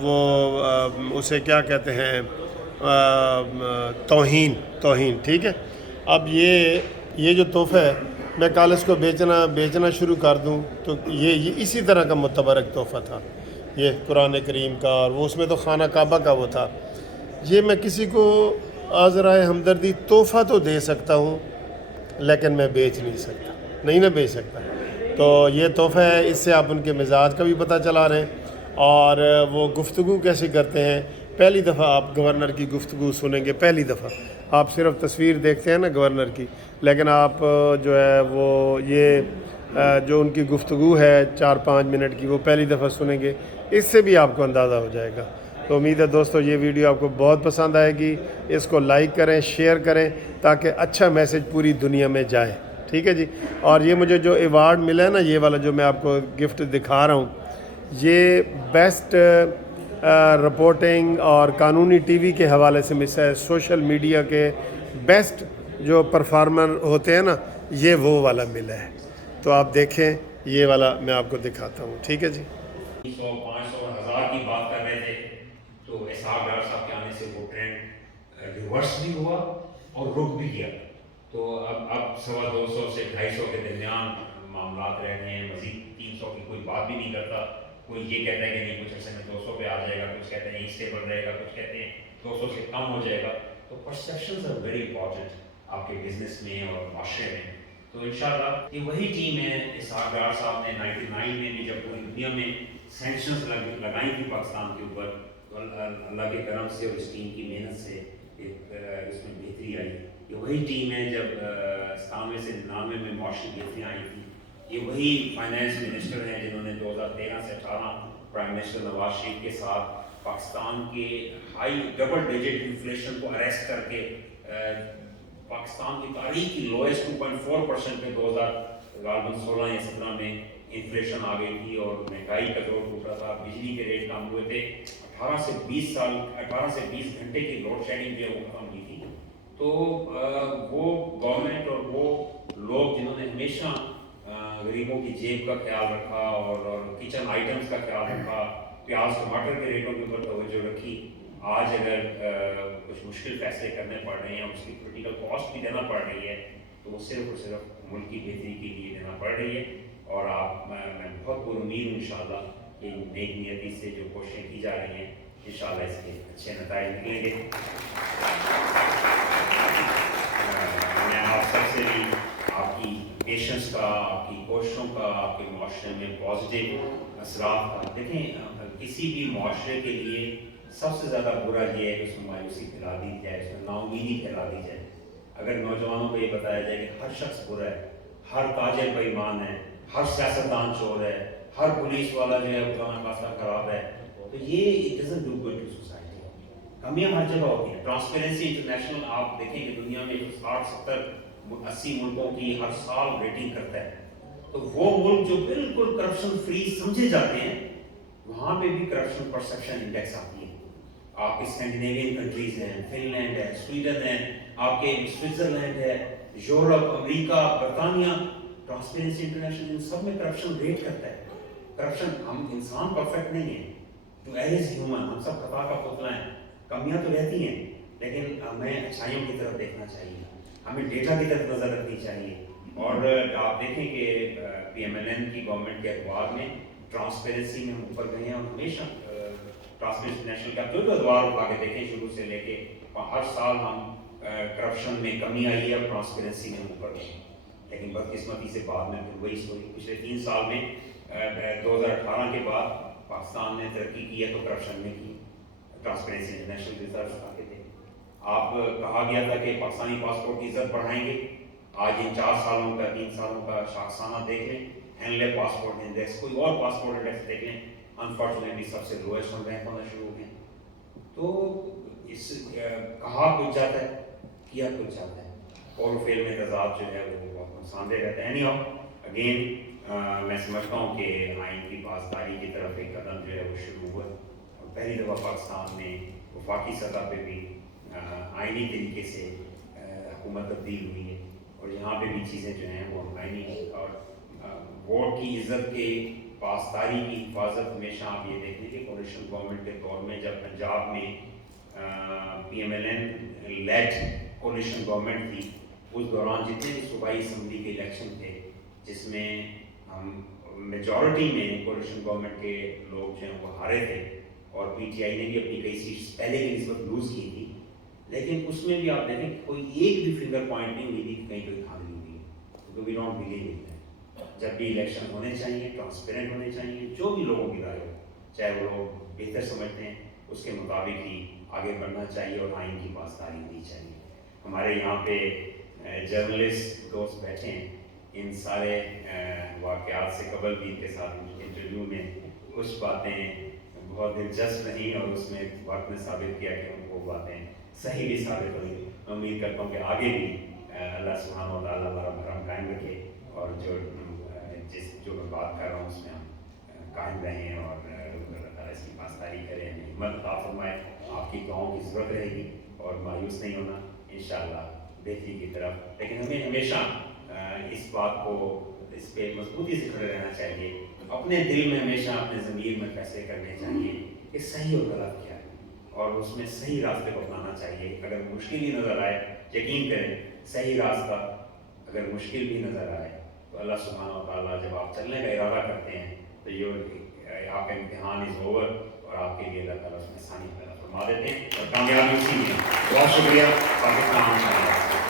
وہ اسے کیا کہتے ہیں توہین ٹھیک ہے. اب یہ جو تحفہ ہے میں کل اس کو بیچنا شروع کر دوں تو یہ اسی طرح کا متبرک تحفہ تھا یہ قرآن کریم کا, اور وہ اس میں تو خانہ کعبہ کا وہ تھا. یہ میں کسی کو آذرائے ہمدردی تحفہ تو دے سکتا ہوں لیکن میں بیچ نہیں بیچ سکتا. تو یہ تحفہ ہے, اس سے آپ ان کے مزاج کا بھی پتہ چلا رہے ہیں اور وہ گفتگو کیسے کرتے ہیں. پہلی دفعہ آپ گورنر کی گفتگو سنیں گے, پہلی دفعہ. آپ صرف تصویر دیکھتے ہیں نا گورنر کی, لیکن آپ جو ہے وہ یہ جو ان کی گفتگو ہے 4-5 منٹ کی وہ پہلی دفعہ سنیں گے, اس سے بھی آپ کو اندازہ ہو جائے گا. تو امید ہے دوستو یہ ویڈیو آپ کو بہت پسند آئے گی. اس کو لائک کریں, شیئر کریں تاکہ اچھا میسج پوری دنیا میں جائے. ٹھیک ہے جی. اور یہ مجھے جو ایوارڈ ملا ہے نا, یہ والا جو میں آپ کو گفٹ دکھا رہا ہوں, یہ بیسٹ رپورٹنگ اور قانونی ٹی وی کے حوالے سے مس ہے. سوشل میڈیا کے بیسٹ جو پرفارمر ہوتے ہیں نا, یہ وہ والا ملا ہے. تو آپ دیکھیں, یہ والا میں آپ کو دکھاتا ہوں. ٹھیک ہے جی. 100 500 اور 1000 کی بات کر رہے تھے تو اسحاق ڈار صاحب کے آنے سے وہ ٹرینڈ ریورس بھی ہوا اور رک بھی گیا. تو اب 250 سے 250 کے درمیان معاملات رہ رہے ہیں. مزید 300 کی کوئی بات بھی نہیں کرتا. کوئی یہ کہتا ہے کہ نہیں کچھ عرصے میں 200 پہ آ جائے گا, کچھ کہتے ہیں اسٹیبل رہے گا, کچھ کہتے ہیں 200 سے کم ہو جائے گا. تو پرسیپشنز آر ویری امپورٹنٹ آپ کے بزنس میں اور معاشرے میں. تو انشاءاللہ یہ وہی ٹیم ہے. اسحاق ڈار صاحب نے 99 میں بھی جب پوری دنیا میں سینکشنز لگائی تھی پاکستان کے اوپر, اللہ کے کرم سے اور اس ٹیم کی محنت سے اس میں بہتری آئی. یہ وہی ٹیم ہے جب 97 سے 99 میں معاشی بہتریاں آئی تھیں. یہ وہی فائنینس منسٹر ہیں جنہوں نے 2013 سے 18 پرائم منسٹر نواز شریف کے ساتھ پاکستان کے ہائی ڈبل ڈیجٹ انفلیشن کو اریسٹ کر کے پاکستان کی تاریخ کی لوئسٹ 2.4% پہ 2016 یا 17 میں انفلیشن آ گئی تھی اور مہنگائی کا دور ٹوٹا تھا. بجلی کے ریٹ کم ہوئے تھے. 18 سے 20 گھنٹے کی لوڈ شیڈنگ جو ہے وہ ختم کی تھی. تو وہ گورنمنٹ اور وہ لوگ جنہوں نے ہمیشہ غریبوں کی جیب کا خیال رکھا اور کچن آئٹمس کا خیال رکھا, پیاز ٹماٹر کے ریٹوں کے اوپر توجہ رکھی, آج اگر کچھ مشکل فیصلے کرنے پڑ رہے ہیں, اس کی پولیٹیکل کاسٹ بھی دینا پڑ رہی ہے, تو وہ صرف اور صرف ملک کی بہتری کے لیے دینا پڑ رہی ہے. اور میں بہت پر امید ہوں انشاءاللہ کہ نیک نیتی سے جو کوششیں کی جا رہی ہیں انشاءاللہ اس کے اچھے نتائج نکلیں گے. میں آپ سب سے بھی آپ کی پیشنس کا, آپ کی کوششوں کا, آپ کے معاشرے میں پازیٹیو اثرات کا. دیکھیں کسی بھی معاشرے کے لیے سب سے زیادہ برا یہ ہے کہ اس میں مایوسی پھیلا دی جائے, اس میں نا امیدی پھیلا دی جائے. اگر نوجوانوں کو یہ بتایا جائے کہ ہر شخص برا ہے, ہر تاجر بے ایمان ہے, ہر سیاستدان چور ہے, ہر پولیس والا جو ہے وہ خدا نخواستہ خراب ہے, تو یہ it doesn't do good to society. کمیاں ہر جگہ ہوتی ہیں. ٹرانسپیرنسی انٹرنیشنل آپ دیکھیں کہ دنیا میں 60 70 80 ملکوں کی ہر سال ریٹنگ کرتا ہے, تو وہ ملک جو بالکل کرپشن فری سمجھے جاتے ہیں وہاں پہ بھی کرپشن پرسیپشن انڈیکس آتی ہے. آپ اسکینڈینیوین کنٹریز ہیں, فن لینڈ ہے, سویڈن ہے, آپ کے سوئٹزرلینڈ ہے, یورپ, امریکہ, برطانیہ, ٹرانسپیرنسی انٹرنیشنل ان سب میں کرپشن ریٹ کرتا ہے. کرپشن, ہم انسان پرفیکٹ نہیں ہیں, ٹو ایز ہیومن ہم سب خطا کا پتلا ہیں, کمیاں تو رہتی ہیں, لیکن ہمیں اچھائیوں کی طرف دیکھنا چاہیے, ہمیں ڈیٹا کی طرف نظر رکھنی چاہیے. اور آپ دیکھیں کہ پی ایم ایل این کی گورنمنٹ کے اخبار میں ٹرانسپیرنسی میں ہم اوپر گئے ہیں, اور ہمیشہ ٹرانسپیرنسی نیشنل کا جو ادوار اٹھا کے دیکھیں شروع سے لے کے ہر سال ہم کرپشن میں کمی آئی ہے اور ٹرانسپیرنسی میں ہم اوپر گئے ہیں. لیکن بدقسمتی سے بعد میں پھر وہی ہوئی. پچھلے 3 سال میں 2018 کے بعد پاکستان نے ترقی کی ہے تو کرپشن میں کی. ٹرانسپیرنسی انٹرنیشنل ریزلٹس آ کے تھے. آپ کہا گیا تھا کہ پاکستانی پاسپورٹ کی عزت بڑھائیں گے. آج ان 4 سالوں کا 3 سالوں کا شاخسانہ دیکھ لیں, ہینلے پاسپورٹ انڈیکس, کوئی اور پاسپورٹ انڈیکس دیکھ لیں, انفارچونیٹلی سب سے لوئسٹ ہم رینک ہونا شروع ہو گئے. تو اس کہا کچھ جاتا ہے, کیا کچھ جاتا ہے, اور فیل میں تضاد جو ہے وہ بہت نقصان دہ رہتا ہے. اینی ہاؤ اگین میں سمجھتا ہوں کہ آئین کی پاسداری کی طرف ایک قدم جو ہے وہ شروع ہوا, اور پہلی دفعہ پاکستان میں وفاقی سطح پہ بھی آئینی طریقے سے حکومت تبدیل ہوئی ہے, اور یہاں پہ بھی چیزیں جو ہیں وہ آئینی ہیں. اور ووٹ کی عزت کے پاسداری کی حفاظت ہمیشہ آپ یہ دیکھ لیں کہ کولیشن گورنمنٹ کے دور میں جب پنجاب میں P M L N led coalition government تھی، اس دوران جتنے بھی صوبائی اسمبلی کے الیکشن تھے جس میں ہم میجورٹی میں کولیشن گورنمنٹ کے لوگ جو ہیں وہ ہارے تھے اور پی ٹی آئی نے بھی اپنی کئی سیٹس پہلے کی نسبت لوز کی تھی، لیکن اس میں بھی آپ دیکھیں کوئی ایک بھی فنگر پوائنٹ نہیں ہوئی تھی کہ کہیں کوئی دھاندلی ہوئی، کیونکہ we don't believe in that. جب بھی الیکشن ہونے چاہیے ٹرانسپیرنٹ ہونے چاہیے، جو بھی لوگوں کی رائے ہو، چاہے وہ لوگ بہتر سمجھتے ہیں اس کے مطابق ہی آگے بڑھنا چاہیے اور آئین کی پاسداری ہونی چاہیے۔ ہمارے یہاں پہ جرنلسٹ دوست بیٹھے ہیں، ان سارے واقعات سے قبل بھی ان کے ساتھ انٹرویو میں کچھ باتیں بہت دلچسپ رہیں اور اس میں وقت نے ثابت کیا کہ وہ باتیں صحیح بھی ثابت ہوئی۔ میں امید کرتا ہوں کہ آگے بھی اللہ سبحانہ و تعالیٰ ہمارا بھرم قائم رکھے اور جو میں بات کر رہا ہوں اس میں ہم قائم رہیں اور اللہ تعالیٰ اس کی پاسداری کریں، ہمت عطا فرمائے۔ آپ کی دعاؤں کی ضرورت رہے گی اور مایوس نہیں ہونا انشاءاللہ بہتری کی طرف، لیکن ہمیں ہمیشہ اس بات کو اس پہ مضبوطی سے کھڑے رہنا چاہیے، اپنے دل میں ہمیشہ اپنے ضمیر میں فیصلے کرنے چاہیے کہ صحیح اور غلط کیا ہے اور اس میں صحیح راستے کو اپنانا چاہیے۔ اگر مشکل ہی نظر آئے یقین کریں صحیح راستہ اگر مشکل بھی نظر آئے تو اللہ سبحانہ و تعالیٰ جب آپ چلنے کا ارادہ کرتے ہیں تو یہ آپ کا امتحان از اوور اور آپ کے لیے اللہ تعالیٰ اس میں آسانی پیدا فرما دیتے ہیں اور کامیابی اسی میں۔ بہت شکریہ۔ پاکستان